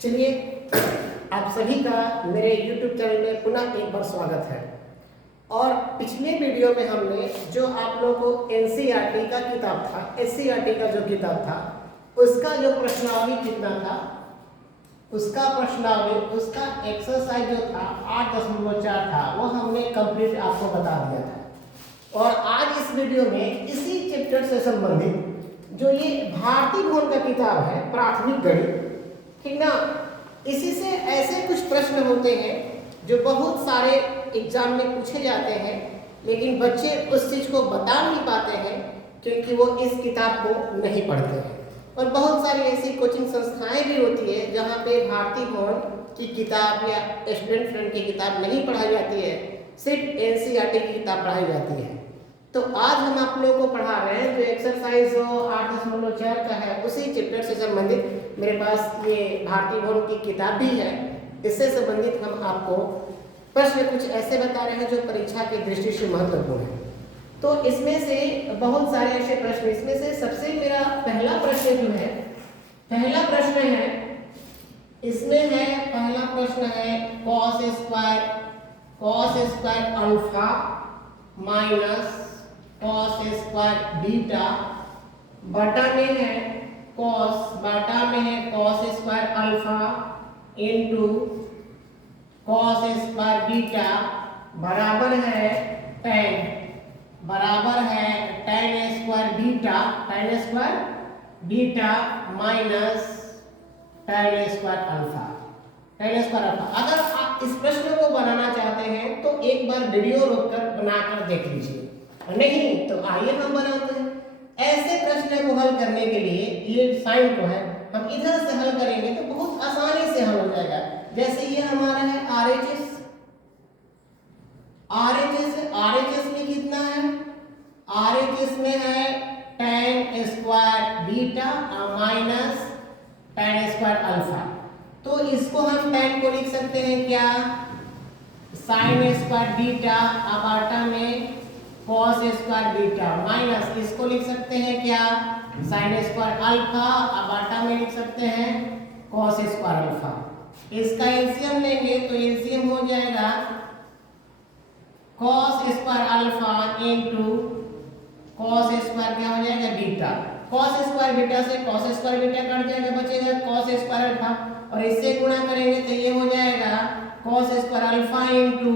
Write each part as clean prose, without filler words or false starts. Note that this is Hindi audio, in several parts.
चलिए, आप सभी का मेरे YouTube चैनल में पुनः एक बार स्वागत है। और पिछले वीडियो में हमने जो आप लोगों को NCERT का किताब था, SCERT का जो किताब था, उसका जो प्रश्नावली कितना था, उसका प्रश्नावली, उसका एक्सरसाइज जो था 8.4 था, वो हमने कंप्लीट आपको बता दिया था। और आज इस वीडियो में इसी चैप्टर से संबंधित जो ये भारती भवन का किताब है, प्राथमिक गणित, ठीक ना, इसी से ऐसे कुछ प्रश्न होते हैं जो बहुत सारे एग्जाम में पूछे जाते हैं, लेकिन बच्चे उस चीज़ को बता नहीं पाते हैं क्योंकि वो इस किताब को नहीं पढ़ते हैं। और बहुत सारी ऐसी कोचिंग संस्थाएं भी होती है जहाँ पे भारती भवन की किताब या स्टूडेंट फ्रेंड की किताब नहीं पढ़ाई जाती है, सिर्फ NCERT की किताब पढ़ाई जाती है। तो आज हम आप लोगों को पढ़ा रहे हैं जो एक्सरसाइज 8.4 का है, उसी चैप्टर से संबंधित मेरे पास ये भारती भवन की किताब भी है। इससे संबंधित हम आपको प्रश्न कुछ ऐसे बता रहे हैं जो परीक्षा की दृष्टि से महत्वपूर्ण है। तो इसमें से बहुत सारे ऐसे प्रश्न, इसमें से सबसे मेरा पहला प्रश्न जो है, पहला प्रश्न है, इसमें है, पहला प्रश्न है cos square alpha minus cos square beta बटा में है cos square alpha into cos square beta बराबर है tan square beta minus tan square alpha. अगर आप इस प्रश्न को बनाना चाहते हैं तो एक बार वीडियो रोककर बनाकर देख लीजिए, नहीं तो आइए हम बनाते हैं। ऐसे प्रश्न को हल करने के लिए ये साइन को है, हम इधर से हल करेंगे तो बहुत आसानी से हल हो जाएगा। जैसे ये हमारा है RHS में कितना है, RHS में है tan square beta minus tan square alpha. तो इसको हम tan को लिख सकते हैं क्या, sin स्क्वायर बीटा अपाटा में cos स्क्वायर बीटा माइनस इसको लिख सकते हैं क्या, sin स्क्वायर अल्फा अपाटा में लिख सकते हैं cos स्क्वायर अल्फा। इसका एलसीएम लेंगे तो एलसीएम हो जाएगा cos square alpha into cos square क्या हो जाएगा बीटा। cos स्क्वायर बीटा से cos स्क्वायर बीटा कट जाएगा, बचेगा cos स्क्वायर अल्फा, और इससे गुणा करेंगे तो ये हो जाएगा cos square alpha into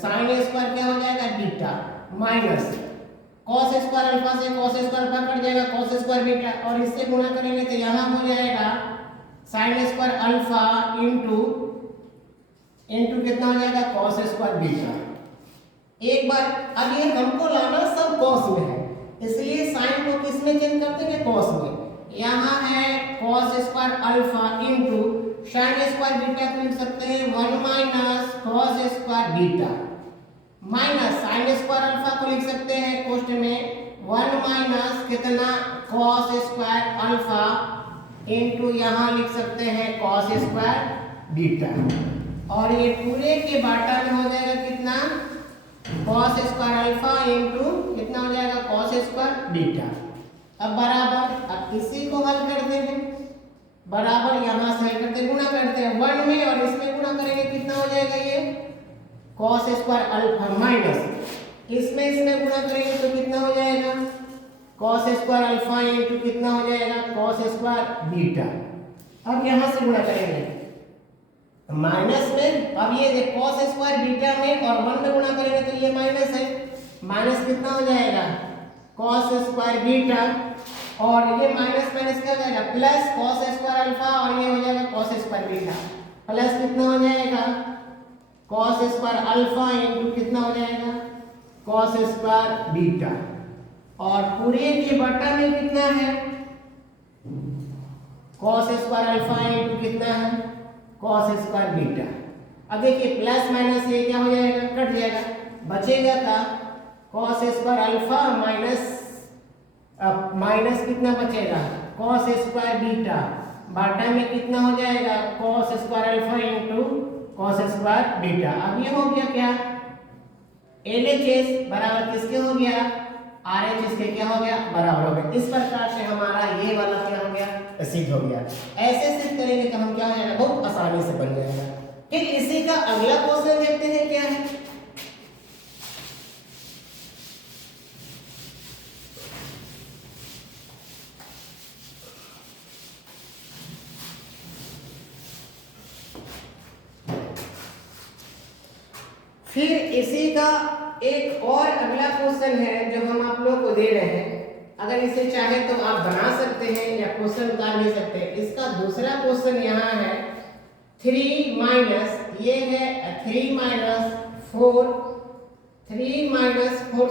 sin square क्या हो जाएगा beta minus cos square alpha से cos स्क्वायर अल्फा कट जाएगा cos स्क्वायर बीटा, और इससे गुणा करेंगे तो यहाँ हो जाएगा sin स्क्वायर अल्फा इंटू कितना हो जाएगा cos स्क्वायर बीटा। एक बार अब ये हमको लाना सब cos में है, इसलिए sin को किस में चेंज करते हैं, cos में। यहाँ है cos square alpha into sin square beta को लिख सकते हैं 1 minus cos square beta minus sin square alpha को लिख सकते हैं कोष्ठ में 1 माइनस कितना cos स्क्वायर अल्फा इंटू यहाँ लिख सकते हैं cos स्क्वायर बीटा, और ये पूरे के बाटा में हो जाएगा कितना cos स्क्वायर अल्फा इंटू कितना हो जाएगा cos स्क्वायर बीटा। अब बराबर, अब इसी को हल करते हैं, बराबर यहाँ से हल करते गुणा करते हैं 1 में और इसमें गुणा करेंगे कितना हो जाएगा ये cos स्क्वायर अल्फा माइनस इसमें गुणा करेंगे तो कितना हो जाएगा cos स्क्वायर अल्फा इंटू कितना हो जाएगा cos स्क्वायर बीटा। अब यहाँ से गुणा करेंगे माइनस में, अब ये cos स्क्वायर बीटा में और 1 में गुणा करेंगे तो ये माइनस है, माइनस कितना हो जाएगा cos स्क्वायर बीटा, और ये माइनस माइनस क्या हो जाएगा प्लस cos स्क्वायर अल्फा, और ये हो जाएगा cos स्क्वायर बीटा, प्लस कितना हो जाएगा cos स्क्वायर अल्फा इंटू कितना हो जाएगा cos स्क्वायर बीटा, और पूरे के बटा में कितना है cos स्क्वायर अल्फा इंटू कितना है cos स्क्वायर बीटा। अब देखिए प्लस माइनस ये क्या हो जाएगा, कट जाएगा, बचेगा था cos स्क्वायर अल्फा माइनस कितना बचेगा cos स्क्वायर बीटा, बाटा में कितना हो जाएगा cos square alpha into cos square beta. अब ये हो गया क्या, LHS बराबर किसके हो गया, RHS के क्या हो गया, बराबर हो गया। इस प्रकार से हमारा ये वाला क्या हो गया, सिद्ध हो गया। ऐसे सिद्ध करेंगे तो हम क्या हो जाएगा, आसानी से बन जाएगा। फिर इसी का अगला क्वेश्चन देखते हैं क्या है। फिर इसी का एक और अगला क्वेश्चन है जो हम आप लोगों को दे रहे हैं। अगर इसे चाहे तो आप बना सकते हैं या क्वेश्चन उतार ले सकते हैं। इसका दूसरा क्वेश्चन यहाँ है 3 माइनस, ये है 3 minus 4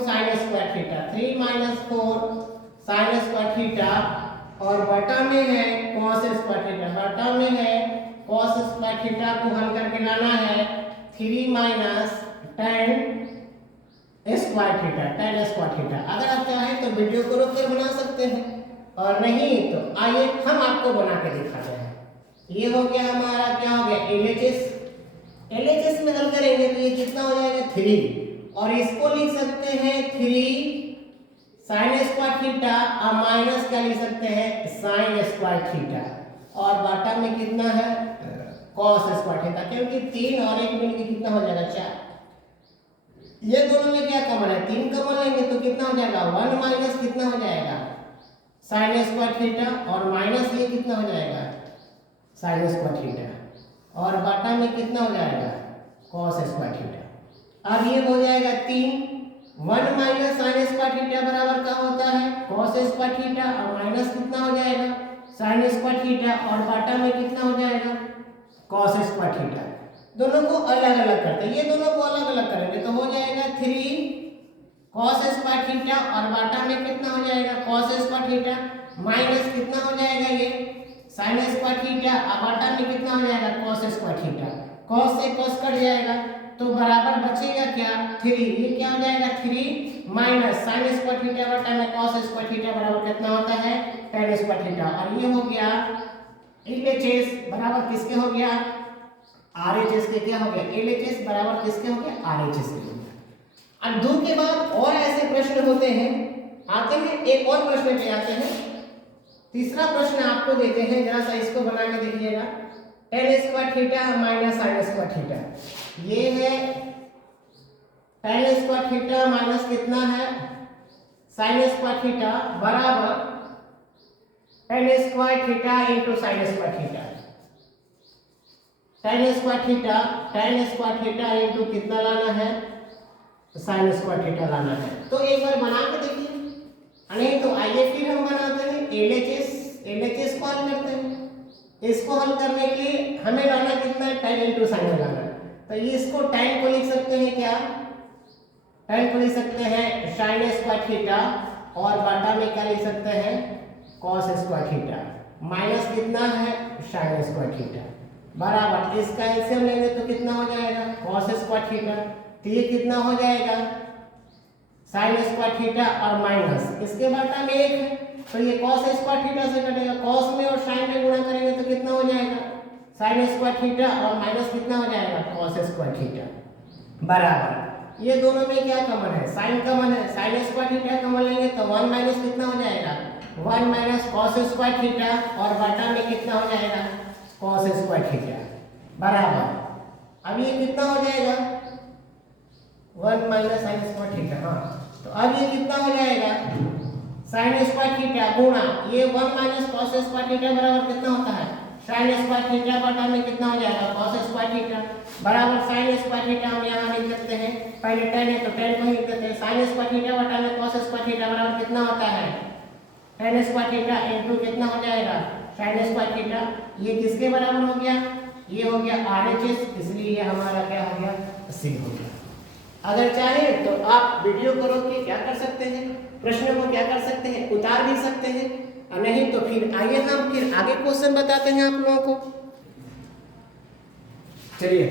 sine square theta, 3 minus 4 sine square theta, और बटा में है कॉस स्क्वायर थीटा, बटा में है कॉस स्क्वायर थीटा को हल करके लाना है 3 minus tan square theta, tan square theta. अगर आप चाहें तो वीडियो को रोक कर बना सकते हैं, और नहीं तो आइए हम आपको बना के दिखाते हैं। ये हो गया हमारा, क्या हो गया, LHS में हल करेंगे तो ये कितना हो जाएगा 3, और इसको लिख सकते हैं 3 साइन स्क्वायर थीटा, और माइनस क्या लिख सकते हैं साइन स्क्वायर थीटा, और बाटा में कितना है कॉस स्क्वायर थीटा, क्योंकि 3 और 1 मिलकर कितना हो जाएगा 4। ये दोनों में क्या कॉमन है, 3 कॉमन लेंगे तो कितना हो जाएगा 1 माइनस कितना हो जाएगा साइन स्क्वायर थीटा, और माइनस ये कितना हो जाएगा साइन स्क्वायर थीटा, और बाटा में कितना हो जाएगा कॉस स्क्वायर थीटा। अब ये हो जाएगा 3, 1 माइनस साइन स्क्वायर थीटा बराबर क्या होता है कॉस स्क्वायर थीटा, और माइनस कितना हो जाएगा साइन स्क्वायर थीटा, और बाटा में कितना हो जाएगा कॉस स्क्वायर थीटा। दोनों को अलग अलग करते हैं, ये दोनों को अलग अलग करेंगे तो हो जाएगा 3 कॉस स्क्वायर थीटा, और बाटा में कितना हो जाएगा कॉस स्क्वायर थीटा, माइनस कितना हो जाएगा ये साइन स्क्वायर थीटा, और बाटा में कितना हो जाएगा कॉस स्क्वायर थीटा। कॉस से कॉस कट जाएगा तो बराबर बचेगा क्या 3, ये क्या हो जाएगा 3 माइनस साइन स्क्वायर थीटा बटा में कॉस स्क्वायर थीटा बराबर कितना होता है tan स्क्वायर थीटा, और ये हो गया LHS बराबर किसके हो गया RHS के, क्या हो गया LHS बराबर किसके हो गया RHS के हो गया। अब 2 के बाद और ऐसे प्रश्न होते हैं, आते हैं एक और प्रश्न पे आते हैं। तीसरा प्रश्न आपको देते हैं, जरा सा इसको बना के देखिएगा, tan square theta minus sine square theta, ये है tan स्क्वायर थीटा माइनस कितना है साइन स्क्वायर थीटा बराबर tan square theta into sine square theta, tan square theta into कितना लाना है साइन स्क्वायर थीटा लाना है। तो एक बार बना के देखिए, नहीं तो आइए फिर हम बनाते हैं LHS को हल करते हैं। इसको हल करने के लिए हमें लाना कितना है tan इंटू साइन लाना है, तो ये इसको tan को लिख सकते हैं क्या, tan को लिख सकते हैं साइन स्क्वायर थीटा, और बाटा में क्या लिख सकते हैं कॉस स्क्वायर थीटा, माइनस कितना है साइन स्क्वायर थीटा बराबर इसका एलसीएम लेंगे तो कितना हो जाएगा cos स्क्वायर थीटा, तो ये कितना हो जाएगा sin स्क्वायर थीटा, और माइनस इसके बाटा में 1 है तो ये cos स्क्वायर थीटा से कटेगा, cos में और sin में गुणा करेंगे तो कितना हो जाएगा sin स्क्वायर थीटा, और माइनस कितना हो जाएगा cos स्क्वायर थीटा बराबर ये दोनों में क्या कॉमन है sin कॉमन है, sin स्क्वायर थीटा कॉमन लेंगे तो 1 माइनस कितना हो जाएगा 1 माइनस cos स्क्वायर थीटा, और बाटा में कितना हो जाएगा cos स्क्वायर थीटा बराबर, अब ये कितना हो जाएगा 1 माइनस साइन स्क्वायर थीटा, हाँ तो अब ये कितना हो जाएगा साइन स्क्वायर थीटा गुणा ये 1 माइनस cos स्क्वायर थीटा बराबर कितना होता है साइन स्क्वायर थीटा बटा में कितना हो जाएगा cos स्क्वायर थीटा बराबर साइन स्क्वायर थीटा हम यहाँ लिख सकते हैं, पहले tan है तो tan को ही लिख देते हैं, साइन स्क्वायर थीटा बटा में cos स्क्वायर थीटा बराबर कितना होता है tan स्क्वायर थीटा इनटू कितना हो जाएगा sin स्क्वायर थीटा, ये किसके बराबर हो गया ये हो गया RHS, इसलिए ये हमारा क्या हो गया C हो गया। अगर चाहे तो आप वीडियो को रोक के क्या कर सकते हैं प्रश्न को क्या कर सकते हैं उतार भी सकते हैं, और नहीं तो फिर आइए हम फिर आगे क्वेश्चन बताते हैं आप लोगों को। चलिए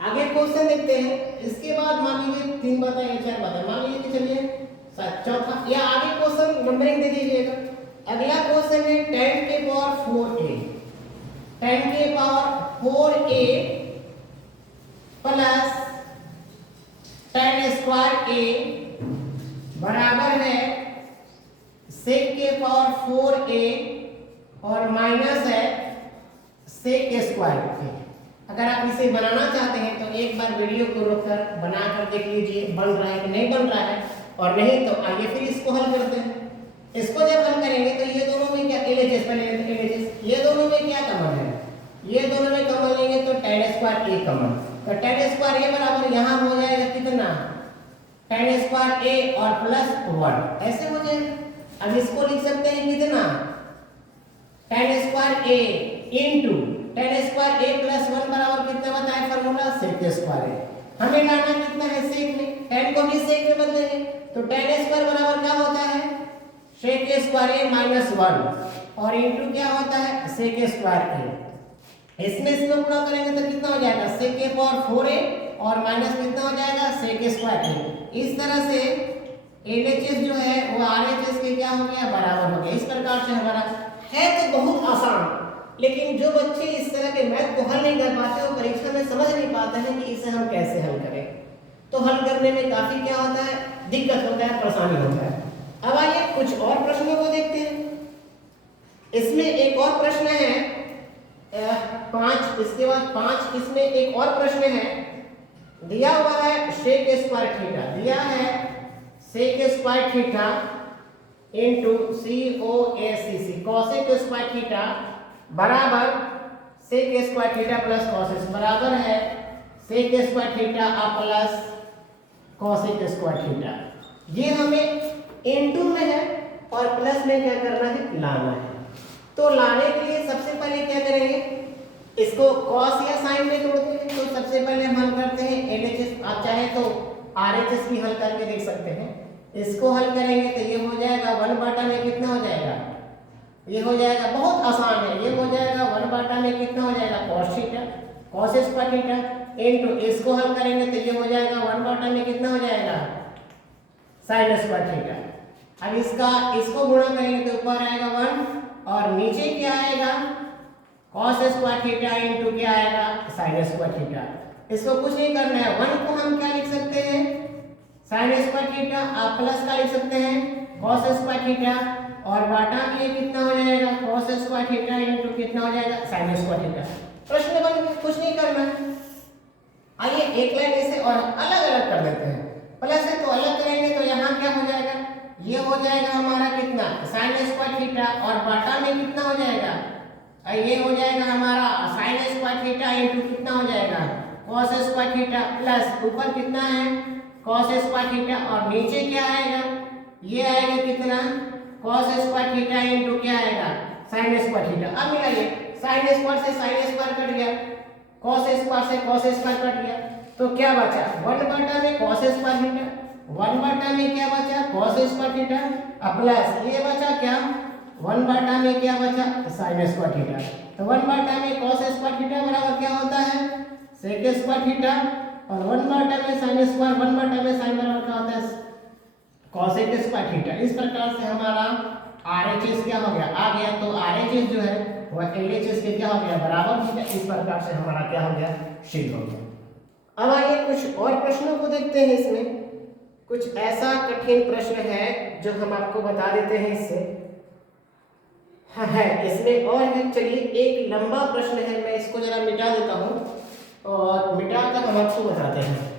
आगे क्वेश्चन देखते हैं। इसके बाद मान लीजिए 3 बातें या 4 बातें मान लीजिए कि चलिए चौथा या आगे क्वेश्चन नंबरिंग दे दीजिएगा। अगला क्वेश्चन है 10 के पावर 4a, 10 के power 4a plus tan square a बराबर है sec के पावर 4a और माइनस है सेक स्क्वायर के। अगर आप इसे बनाना चाहते हैं तो एक बार वीडियो को रोककर बनाकर देख लीजिए बन रहा है कि नहीं बन रहा है, और नहीं तो आइए फिर इसको हल करते हैं। इसको जब हल करेंगे तो ये दोनों में क्या LHS पहले LHS, ये दोनों में क्या कॉमन है, ये दोनों में कॉमन लेंगे तो tan स्क्वायर a कॉमन, तो tan स्क्वायर a बराबर यहाँ हो जाएगा कितना tan स्क्वायर a और प्लस 1 ऐसे हो जाएगा। अब इसको लिख सकते हैं कितना tan square a into tan square a plus 1 बराबर कितना बताया फार्मूला sec स्क्वायर a। हमें लाना कितना है सेक में, tan को भी सेक में बदलेंगे तो tan स्क्वायर बराबर क्या होता है sec स्क्वायर a माइनस 1 और इनटू क्या होता है sec स्क्वायर a। इसमें गुणा करेंगे तो कितना हो जाएगा sec a पावर 4a और माइनस कितना हो जाएगा sec स्क्वायर a। इस तरह से LHS जो है वो RHS के क्या हो गया बराबर हो गया। इस प्रकार से हमारा है तो बहुत आसान, लेकिन जो बच्चे इस तरह के मैथ को हल नहीं कर पाते वो परीक्षा में समझ नहीं पाते हैं कि इसे हम कैसे हल करें, तो हल करने में काफी क्या होता है दिक्कत होता है, परेशानी होता है। अब आइए कुछ और प्रश्नों को देखते हैं। इसमें एक और प्रश्न है 5, इसके बाद 5 इसमें एक और प्रश्न है दिया हुआ है sec स्क्वायर थीटा, दिया है sec square theta into COSEC cosec square theta बराबर sec square theta plus cos बराबर है sec square theta plus cosec square theta. ये हमें इनटू में है और प्लस में क्या करना है लाना है। तो लाने के लिए सबसे पहले क्या करेंगे इसको cos या sin में तोड़ देंगे। तो सबसे पहले हम हल करते हैं LHS, आप चाहे तो RHS भी हल करके देख सकते हैं। इसको हल करेंगे तो ये हो जाएगा 1 बटा में कितना हो जाएगा, ये हो जाएगा बहुत आसान है, ये हो जाएगा 1 बटा में कितना हो जाएगा cos theta cos square theta into इसको हल करेंगे तो ये हो जाएगा 1 बटा में कितना हो जाएगा sin स्क्वायर थीटा। अब इसको गुणा करेंगे तो ऊपर आएगा 1 और नीचे क्या आएगा cos स्क्वायर थीटा इनटू क्या आएगा sin स्क्वायर थीटा। इसको कुछ नहीं करना है, 1 को हम क्या लिख सकते हैं sin स्क्वायर थीटा, आप प्लस का लिख सकते हैं cos स्क्वायर थीटा और बाटा में ये कितना हो जाएगा cos स्क्वायर थीटा इनटू कितना हो जाएगा sin स्क्वायर थीटा। प्रश्न बन गया, कुछ नहीं करना है। आइए एक लाइन इसे और अलग अलग कर देते हैं, प्लस है तो अलग करेंगे तो यहाँ क्या हो जाएगा, ये हो जाएगा हमारा कितना sin स्क्वायर थीटा और बाटा में कितना हो जाएगा, ये हो जाएगा हमारा sin स्क्वायर थीटा इनटू कितना हो जाएगा cos स्क्वायर थीटा प्लस ऊपर कितना है cos स्क्वायर थीटा और नीचे क्या आएगा, ये आएगा कितना cos स्क्वायर थीटा इनटू क्या आएगा sin स्क्वायर थीटा। अब मिलाइए sin स्क्वायर से sin स्क्वायर कट गया, cos स्क्वायर से cos स्क्वायर कट गया, तो क्या बचा 1 बटा में cos स्क्वायर थीटा, 1 बटा में क्या बचा cos स्क्वायर थीटा प्लस ये बचा क्या 1 बटा में क्या बचा sin स्क्वायर थीटा। तो 1 बटा में cos स्क्वायर थीटा बराबर क्या होता है sec स्क्वायर थीटा और 1 बटा में sin स्क्वायर 1 बटा में sin बराबर क्या होता है cosec स्क्वायर थीटा। इस प्रकार से हमारा RHS क्या हो गया आ गया, तो RHS जो है वह LHS के क्या हो गया बराबर हो गया। इस प्रकार से हमारा क्या हो गया सिद्ध हो गया। अब आइए कुछ और प्रश्नों को देखते हैं। इसमें कुछ ऐसा कठिन प्रश्न है जो हम आपको बता देते हैं इससे। हाँ है इसमें और है, चलिए एक लंबा प्रश्न है, मैं इसको जरा मिटा देता हूँ और मिटा कर हम आपको बताते हैं।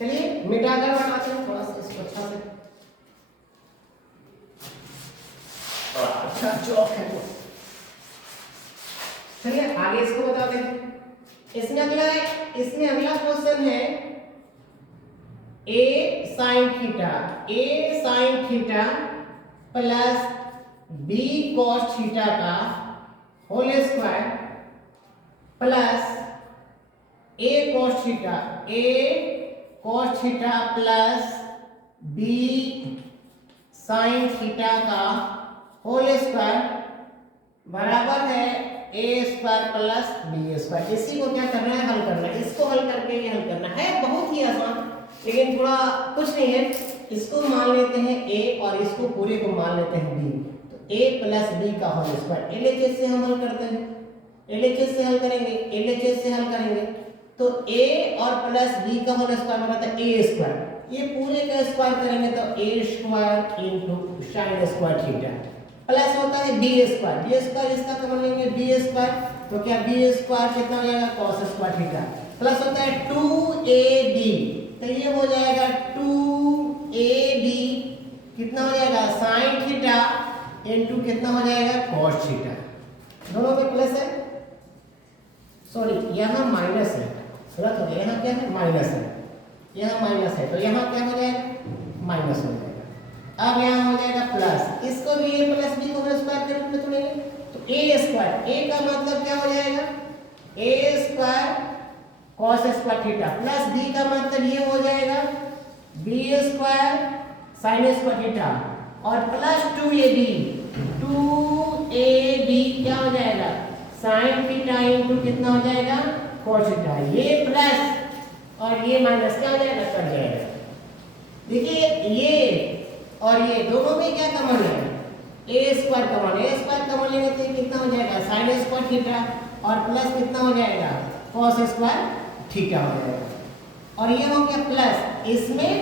चलिए मिटाकर बनाते हैं थोड़ा सा इसको अच्छा से, अच्छा चौक है वो। चलिए आगे इसको बताते हैं। इसमें अगला क्वेश्चन है a sin theta plus b cos theta का whole square plus a cos theta plus b sin theta का होल स्क्वायर बराबर है a square plus b square. इसी को क्या करना है हल करना है, इसको हल करके ये हल करना है, बहुत ही आसान, लेकिन थोड़ा कुछ नहीं है। इसको मान लेते हैं a और इसको पूरे को मान लेते हैं b, तो a प्लस b का होल स्क्वायर LHS से हम हल करते हैं, LHS से हल करेंगे तो a और प्लस b का होल स्क्वायर होगा तो a स्क्वायर, ये पूरे का स्क्वायर करेंगे तो a square into sin square theta plus होता है b स्क्वायर इसका कॉमन लेंगे b स्क्वायर, तो क्या b स्क्वायर कितना हो जाएगा cos स्क्वायर थीटा प्लस होता है 2ab, तो ये हो जाएगा 2ab कितना हो जाएगा sin थीटा इनटू कितना हो जाएगा cos थीटा, दोनों में प्लस है, सॉरी यहाँ माइनस है, गलत हो गया, यहाँ क्या है माइनस है, यहाँ माइनस है, तो यहाँ क्या हो जाएगा माइनस हो जाएगा। अब यहाँ हो जाएगा प्लस, इसको भी a प्लस b को स्क्वायर के रूप में तोड़ेंगे तो a स्क्वायर, a का मतलब क्या हो जाएगा a square cos square theta plus b का मतलब ये हो जाएगा b square sin square theta और प्लस 2ab क्या हो जाएगा sin थीटा इनटू कितना हो जाएगा cos थीटा, ये प्लस और ये माइनस क्या हो जाएगा कट जाएगा। देखिए ये और ये दोनों में क्या कॉमन है a स्क्वायर कॉमन लेंगे तो कितना हो जाएगा sin स्क्वायर थीटा और प्लस कितना हो जाएगा cos स्क्वायर थीटा हो जाएगा, और ये हो गया प्लस इसमें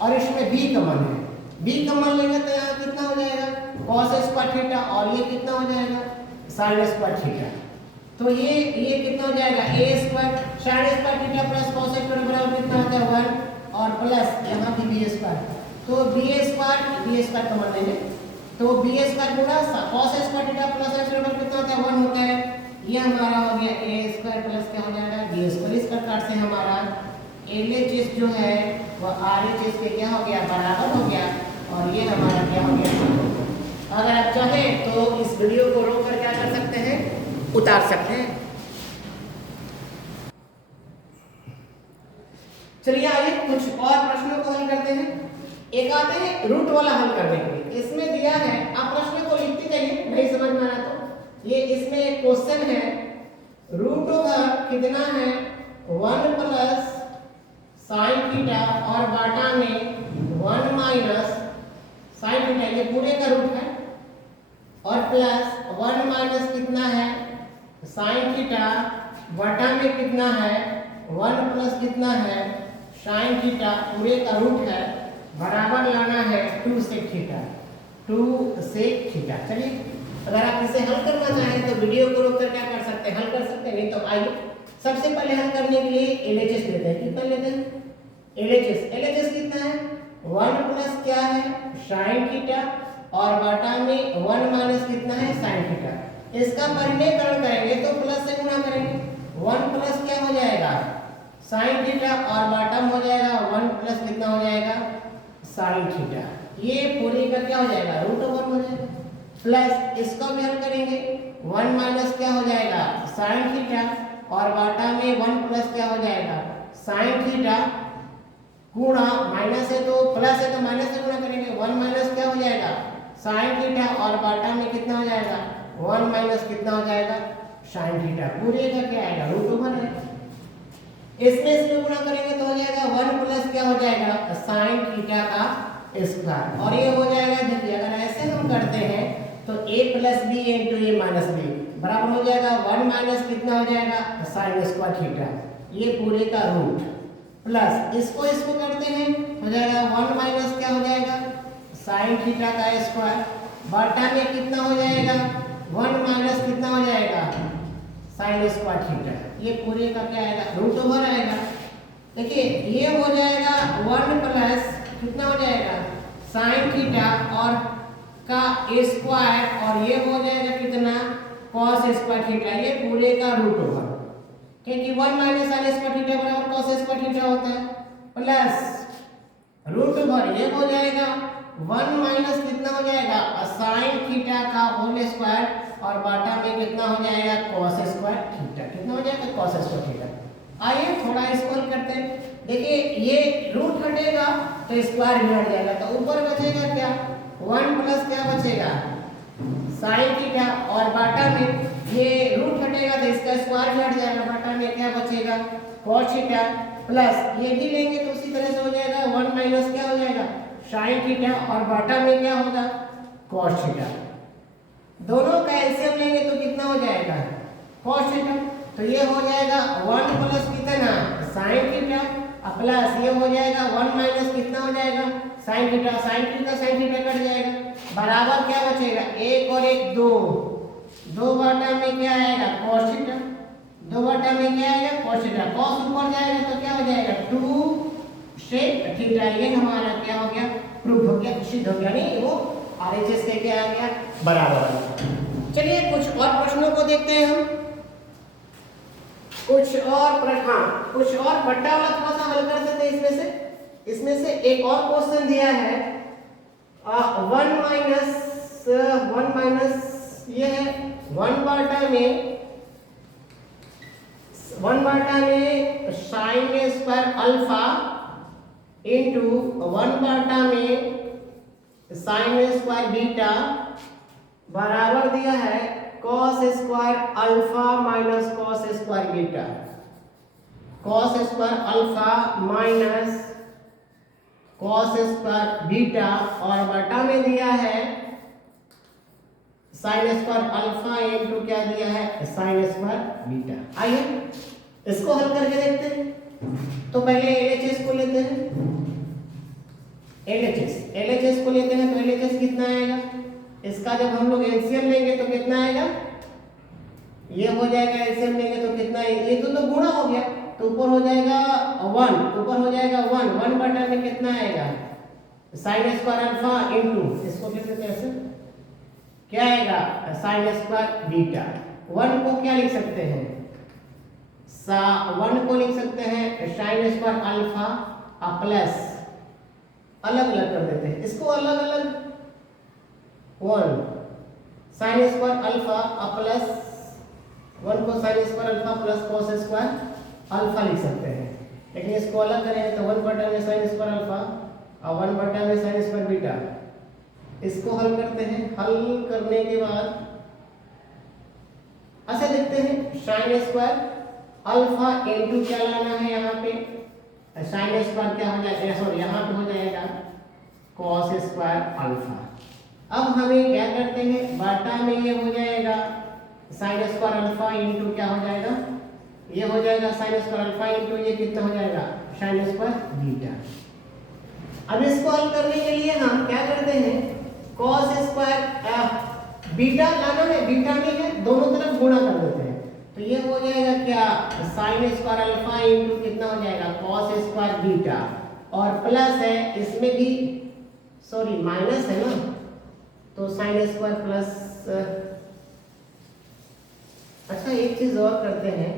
और इसमें b कॉमन है, b कॉमन लेंगे तो यहाँ कितना हो जाएगा cos स्क्वायर थीटा और ये कितना हो जाएगा sin स्क्वायर थीटा, तो ये कितना हो जाएगा a square sin square theta plus cos square बराबर कितना होता है 1 और प्लस यहाँ भी b स्क्वायर, तो b स्क्वायर कॉमन लेंगे तो b स्क्वायर गुणा cos square theta plus x बराबर कितना होता है 1 होता है, ये हमारा हो गया a स्क्वायर प्लस क्या हो जाएगा b स्क्वायर। इस प्रकार से हमारा LHS जो है वह RHS के क्या हो गया बराबर हो गया और ये हमारा क्या हो गया। अगर आप चाहें तो इस वीडियो को रोक कर क्या कर सकते हैं उतार सकते हैं। चलिए आइए कुछ और प्रश्नों को हल करते हैं। एक आते हैं रूट वाला हल करने के लिए, इसमें दिया है, आप प्रश्न को लिखते जाइए, नहीं समझ में आया तो ये इसमें एक क्वेश्चन है रूट ओवर कितना है 1 प्लस साइन थीटा और बाटा में 1 माइनस साइन थीटा, ये पूरे का रूट है और प्लस 1 माइनस कितना है साइन थीटा बटा में कितना है 1 प्लस कितना है साइन थीटा पूरे का रूट है बराबर लाना है 2 सेक थीटा। चलिए अगर आप इसे हल करना चाहें तो वीडियो को रोक कर क्या कर सकते हैं हल कर सकते हैं, नहीं तो आइए सबसे पहले हल करने के लिए LHS लेते हैं। कितना लेते हैं LHS कितना है 1 प्लस क्या है साइन थीटा और बाटा में 1 माइनस कितना है साइन थीटा, इसका परिमेयकरण करेंगे तो प्लस से गुणा करेंगे 1 प्लस क्या हो जाएगा साइन थीटा और बाटा में हो जाएगा 1 प्लस कितना हो जाएगा साइन थीटा, ये पूरी का क्या हो जाएगा रूट ओवर हो जाएगा प्लस इसको भी हल करेंगे 1 माइनस क्या हो जाएगा साइन थीटा और बाटा में 1 प्लस क्या हो जाएगा साइन थीटा गुणा माइनस है तो प्लस है तो माइनस से गुणा करेंगे 1 माइनस क्या हो जाएगा साइन थीटा और बाटा में कितना हो जाएगा 1 माइनस कितना हो जाएगा साइन थीटा, पूरे का क्या आएगा रूट ओवर है। इसमें गुणा करेंगे तो हो जाएगा 1 प्लस क्या हो जाएगा साइन थीटा का स्क्वायर और ये हो जाएगा, देखिए अगर ऐसे हम करते हैं तो a plus B into A minus B बराबर हो जाएगा 1 माइनस कितना हो जाएगा साइन स्क्वायर थीटा, ये पूरे का रूट प्लस इसको करते हैं हो जाएगा 1 माइनस क्या हो जाएगा साइन थीटा का स्क्वायर बटा में कितना हो जाएगा 1 माइनस कितना हो जाएगा साइन स्क्वायर थीटा, ये पूरे का क्या आएगा रूट ओवर आएगा। देखिए ये हो जाएगा 1 प्लस कितना हो जाएगा साइन थीटा और का स्क्वायर और ये हो जाएगा कितना cos स्क्वायर थीटा, ये पूरे का रूट ओवर, क्योंकि 1 माइनस साइन स्क्वायर थीटा बराबर cos स्क्वायर थीटा होता है प्लस रूट ओवर ये हो जाएगा 1 माइनस कितना हो जाएगा साइन थीटा का होल स्क्वायर और बाटा में कितना हो जाएगा cos स्क्वायर थीटा, कितना हो जाएगा cos स्क्वायर थीटा। आइए थोड़ा इसको हल करते हैं। देखिए ये रूट हटेगा तो स्क्वायर भी हट जाएगा, तो ऊपर बचेगा क्या 1 प्लस क्या बचेगा साइन थीटा और बाटा में ये रूट हटेगा तो इसका स्क्वायर भी हट जाएगा, बाटा में क्या बचेगा cos थीटा प्लस ये भी लेंगे तो उसी तरह से हो जाएगा 1 माइनस क्या हो जाएगा साइन थीटा और बाटा में क्या होगा cos थीटा, दोनों का एलसीएम लेंगे तो कितना हो जाएगा cos थीटा, तो ये हो जाएगा 1 प्लस कितना प्लस ये हो जाएगा 1 माइनस कितना हो जाएगा sine theta, sine theta cut जाएगा, बराबर क्या बचेगा 1 और 1 2, 2 बटा में क्या आएगा cos थीटा, 2 बटा में क्या आएगा cos थीटा, cos ऊपर जाएगा तो क्या हो जाएगा 2 sec थीटा। ये हमारा क्या हो गया प्रूफ हो गया, सिद्ध हो गया, नहीं वो RHS से क्या आ गया बराबर आ गया। चलिए कुछ और प्रश्नों को देखते हैं हम, कुछ और प्रश्न, कुछ और बट्टा वाला थोड़ा सा हल कर देते हैं। इसमें से एक और क्वेश्चन दिया है 1 माइनस ये है 1 बटा में साइन स्क्वायर अल्फा इंटू 1 बटा में साइन स्क्वायर बीटा बराबर दिया है cos square alpha minus cos square beta, cos square alpha minus cos square beta, और बटा में दिया है साइन स्क्वायर अल्फा इंटू क्या दिया है साइन स्क्वायर बीटा। आइए इसको हल करके देखते हैं। तो पहले LHS को लेते हैं, LHS को लेते हैं। तो LHS कितना आएगा, इसका जब हम लोग एलसीएम लेंगे तो कितना आएगा, ये हो जाएगा एलसीएम लेंगे तो कितना है, ये तो गुणा हो गया तो ऊपर हो जाएगा 1, ऊपर हो जाएगा 1 बटा में कितना आएगा साइन स्क्वायर अल्फा इंटू, इसको लिख सकते हैं ऐसे, क्या आएगा साइन स्क्वायर बीटा। 1 को क्या लिख सकते हैं 1 को लिख सकते हैं साइन स्क्वायर अल्फा प्लस, अलग अलग कर देते हैं इसको, अलग अलग 1 साइन स्क्वायर अल्फा प्लस 1 को sine square alpha plus cos square alpha लिख सकते हैं, लेकिन इसको अलग करेंगे तो 1 बटा में साइन स्क्वायर अल्फा और 1 बटा में साइन स्क्वायर बीटा। इसको हल करते हैं, हल करने के बाद ऐसे देखते हैं साइन स्क्वायर अल्फा इंटू क्या लाना है यहाँ पे साइन स्क्वायर क्या हो जाएगा, सॉरी यहाँ पे हो जाएगा cos स्क्वायर अल्फा। अब हमें क्या करते हैं बटा में ये हो जाएगा साइन स्क्वायर अल्फा इंटू क्या हो जाएगा, ये हो जाएगा साइन स्क्वायर अल्फा इंटू ये कितना हो जाएगा साइन स्क्वायर बीटा। अब इसको हल करने के लिए हम क्या करते हैं cos स्क्वायर बीटा लाना है, बीटा में है दोनों तरफ गुणा कर देते हैं, तो ये हो जाएगा क्या साइन स्क्वायर अल्फा इंटू कितना हो जाएगा cos स्क्वायर बीटा, और प्लस है इसमें भी सॉरी माइनस है ना, तो साइन स्क्वायर प्लस। अच्छा एक चीज और करते हैं,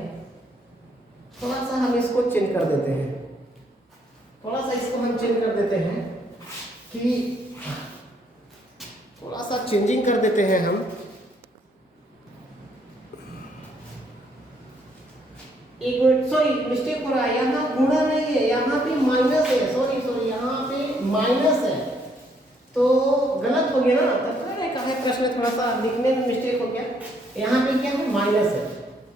थोड़ा सा हम इसको चेंज कर देते हैं, थोड़ा सा इसको हम चेंज कर देते हैं कि थोड़ा सा चेंजिंग कर देते हैं हम। एक मिनट, सॉरी मिस्टेक हो रहा है, यहाँ गुणा नहीं है यहाँ पे माइनस है, सॉरी यहाँ पे माइनस है तो गलत हो गया ना, तब कहा प्रश्न थोड़ा सा लिखने में मिस्टेक हो गया, यहाँ पे क्या है माइनस है,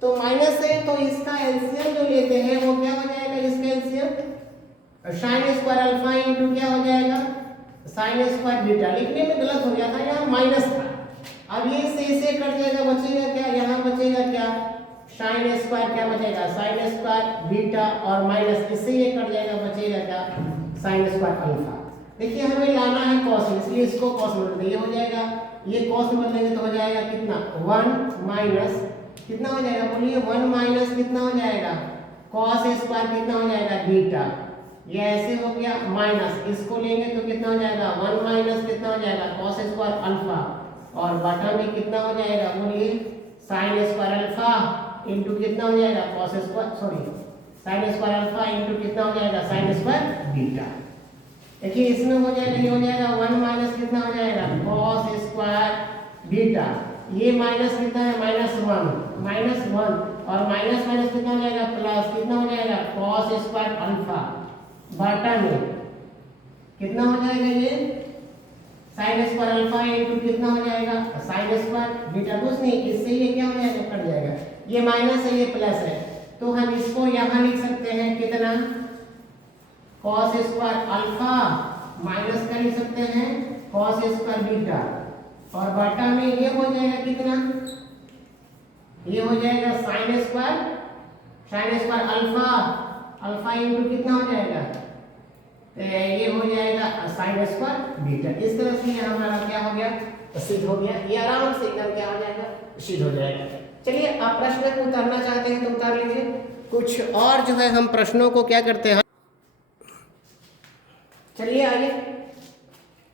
तो माइनस है तो इसका एलसीएम जो लेते हैं वो क्या हो जाएगा, इसका LCM sine square alpha into क्या हो जाएगा साइन स्क्वायर बीटा, लिखने में गलत हो गया था यहाँ माइनस था। अब ये से कट जाएगा, बचेगा क्या यहाँ बचेगा क्या साइन स्क्वायर क्या बचेगा साइन स्क्वायर बीटा, और माइनस इससे ये कट जाएगा बचेगा क्या साइन स्क्वायर अल्फा। देखिए हमें लाना है cos, इसलिए इसको cos में बदल, ये हो जाएगा ये cos में बदलेंगे तो हो जाएगा कितना 1 माइनस कितना हो जाएगा बोलिए 1 माइनस कितना हो जाएगा cos स्क्वायर कितना हो जाएगा बीटा, ये ऐसे हो गया माइनस, इसको लेंगे तो कितना हो जाएगा 1 माइनस कितना हो जाएगा cos स्क्वायर अल्फा, और बटा में कितना हो जाएगा बोलिए साइन स्क्वायर अल्फा इंटू कितना हो जाएगा cos square sorry sine square alpha into कितना हो जाएगा साइन स्क्वायर बीटा। देखिए इसमें हो जाएगा ये हो जाएगा 1 माइनस कितना हो जाएगा cos स्क्वायर बीटा, ये माइनस कितना है माइनस 1 और माइनस माइनस कितना हो जाएगा प्लस कितना हो जाएगा cos स्क्वायर अल्फा, बटा में कितना हो जाएगा ये साइन स्क्वायर अल्फा इंटू कितना हो जाएगा साइन स्क्वायर बीटा, कुछ नहीं इससे ये क्या हो जाएगा कट जाएगा, ये माइनस है ये प्लस है, तो हम इसको यहाँ लिख सकते हैं कितना cos स्क्वायर अल्फा माइनस का लिख सकते हैं cos स्क्वायर बीटा, और बटा में ये हो जाएगा कितना ये हो जाएगा sine square alpha alpha into कितना हो जाएगा, तो ये हो जाएगा साइन स्क्वायर बीटा। इस तरह से ये हमारा क्या हो गया, सिद्ध हो गया। ये आराम से एकदम क्या हो जाएगा, सिद्ध हो जाएगा। चलिए आप प्रश्न को उतारना चाहते हैं तो उतार लीजिए। कुछ और जो है हम प्रश्नों को क्या करते हैं, चलिए आइए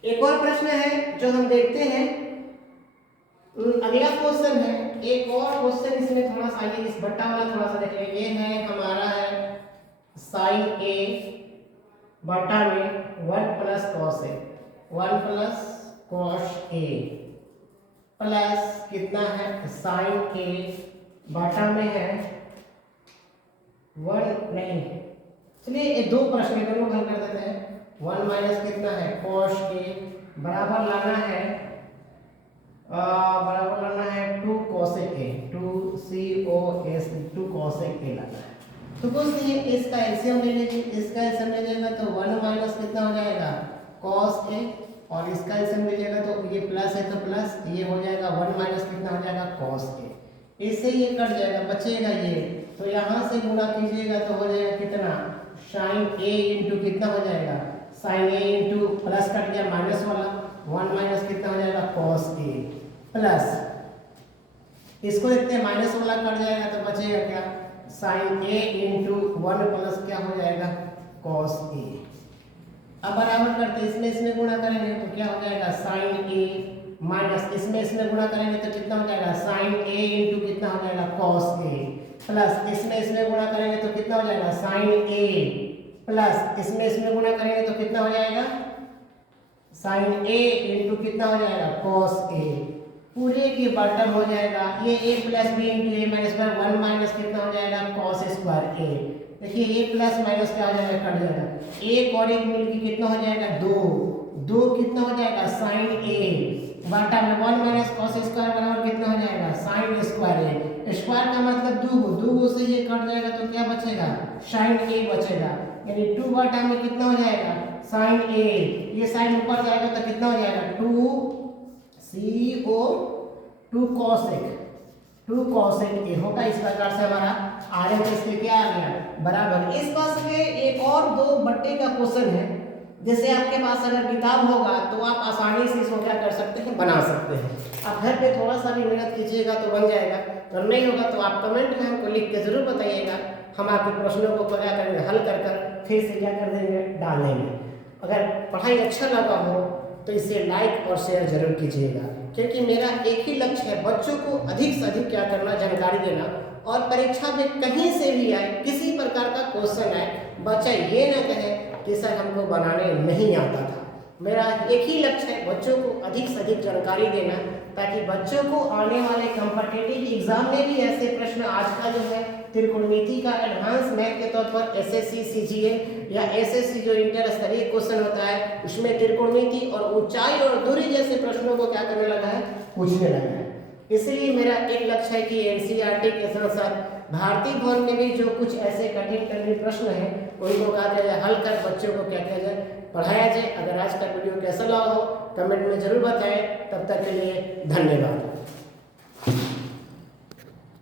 एक और प्रश्न है जो हम देखते हैं। अगला क्वेश्चन है, एक और क्वेश्चन इसमें थोड़ा सा आइए इस बट्टा वाला थोड़ा सा देख लेंगे। ये है हमारा है साइन ए बटा में 1 plus cos A, 1 plus cos A plus कितना है साइन ए बटा में है 1 नहीं, चलिए ये दो प्रश्न दोनों हल कर देते हैं। 1 माइनस कितना है कॉस ए बराबर लाना है 2 कोसेक ए, 2 COS 2 कोसेक ए लाना है। तो कुछ नहीं, इसका एलसीएम ले लीजिए, इसका एलसीएम ले लीजिएगा तो 1 माइनस कितना हो जाएगा cos ए, और इसका एलसीएम लीजिएगा तो ये प्लस है तो प्लस, ये हो जाएगा 1 माइनस कितना हो जाएगा cos ए। इससे ये कट जाएगा, बचेगा ये, तो यहाँ से गुणा कीजिएगा तो हो जाएगा कितना sin ए इंटू कितना हो जाएगा sin ए इंटू प्लस कट गया माइनस वाला, 1 माइनस कितना हो जाएगा cos ए प्लस, इसको देखते हैं माइनस वाला कट जाएगा तो बचेगा क्या sin ए इंटू 1 प्लस क्या हो जाएगा cos ए। अब बराबर करते इसमें गुणा करेंगे तो क्या हो जाएगा sin ए माइनस इसमें गुणा करेंगे तो कितना हो जाएगा sin ए इंटू कितना हो जाएगा cos ए प्लस इसमें गुणा करेंगे तो कितना हो जाएगा sin ए प्लस इसमें गुणा करेंगे तो कितना हो जाएगा sin ए इंटू कितना हो जाएगा cos ए, पूरे के बॉटम हो जाएगा ये a plus B into A minus पर 1 माइनस कितना हो जाएगा cos स्क्वायर ए। देखिए a प्लस माइनस क्या हो जाएगा कट जाएगा, एक और एक मिलकर कितना हो जाएगा 2 कितना हो जाएगा sin a बटा में 1 माइनस cos स्क्वायर बराबर कितना हो जाएगा sin स्क्वायर ए। स्क्वायर का मतलब दो से ये कट जाएगा तो क्या बचेगा sin a बचेगा, यानी 2 बटा में कितना हो जाएगा sin a, ये sin ऊपर जाएगा तो कितना हो जाएगा 2 cosec ए होगा। इस प्रकार से हमारा RHS के क्या आ गया बराबर। इस पास में एक और 2 बट्टे का क्वेश्चन है, जैसे आपके पास अगर किताब होगा तो आप आसानी से इसको क्या कर सकते हैं बना सकते हैं। आप घर पे थोड़ा सा भी मेहनत कीजिएगा तो बन जाएगा, तो नहीं होगा तो आप कमेंट में हमको लिख के जरूर बताइएगा, हम आपके प्रश्नों को क्या करेंगे हल कर फिर से क्या कर देंगे डाल देंगे। अगर पढ़ाई अच्छा लगा हो तो इसे लाइक और शेयर जरूर कीजिएगा, क्योंकि मेरा एक ही लक्ष्य है बच्चों को अधिक से अधिक क्या करना जानकारी देना, और परीक्षा में कहीं से भी आए किसी प्रकार का क्वेश्चन आए बच्चा ये ना कहे कि सर हमको बनाने नहीं आता था। मेरा एक ही लक्ष्य है बच्चों को अधिक से अधिक जानकारी देना, ताकि बच्चों को आने वाले कॉम्पिटिटिव एग्जाम में भी ऐसे प्रश्न, आज का जो है त्रिकोणमिति का एडवांस मैथ के तौर पर एसएससी सीजीए या एसएससी जो इंटर स्तरीय क्वेश्चन होता है उसमें त्रिकोणमिति और ऊंचाई और दूरी जैसे प्रश्नों को क्या करने लगा है पूछने लगा है। इसलिए मेरा एक लक्ष्य है कि एनसीईआरटी के साथ साथ भारतीय भवन में भी जो कुछ ऐसे कठिन प्रश्न हैं उनको क्या किया जाए हल कर बच्चों को क्या किया जाए पढ़ाया जाए। अगर आज का वीडियो कैसा लगा हो कमेंट में जरूर बताएं। तब तक के लिए धन्यवाद।